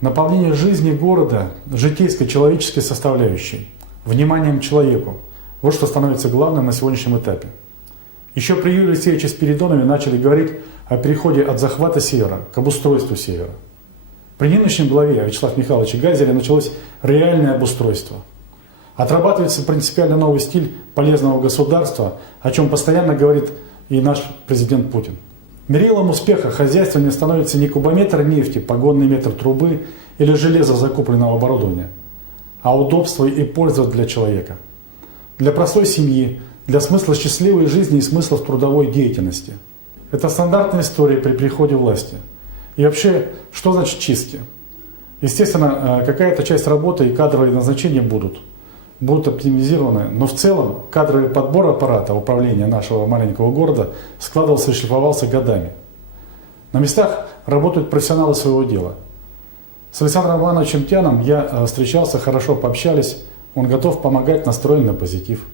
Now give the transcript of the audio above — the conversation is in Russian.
Наполнение жизни города житейской, человеческой составляющей, вниманием к человеку. Вот что становится главным на сегодняшнем этапе. Еще при Юрии Алексеевиче Спиридонове начали говорить о переходе от захвата севера к обустройству севера. При нынешнем главе Вячеслава Михайловича Газеля началось реальное обустройство. Отрабатывается принципиально новый стиль полезного государства, о чем постоянно говорит и наш президент Путин. Мерилом успеха хозяйствования становится не кубометр нефти, погонный метр трубы или железо закупленного оборудования, а удобство и польза для человека. Для простой семьи, для смысла счастливой жизни и смысла в трудовой деятельности. Это стандартная история при приходе власти. И вообще, что значит чистки? Естественно, какая-то часть работы и кадровые назначения будут оптимизированы, но в целом кадровый подбор аппарата управления нашего маленького города складывался и шлифовался годами. На местах работают профессионалы своего дела. С Александром Ивановичем Тяном я встречался, хорошо пообщались, он готов помогать, настроен на позитив.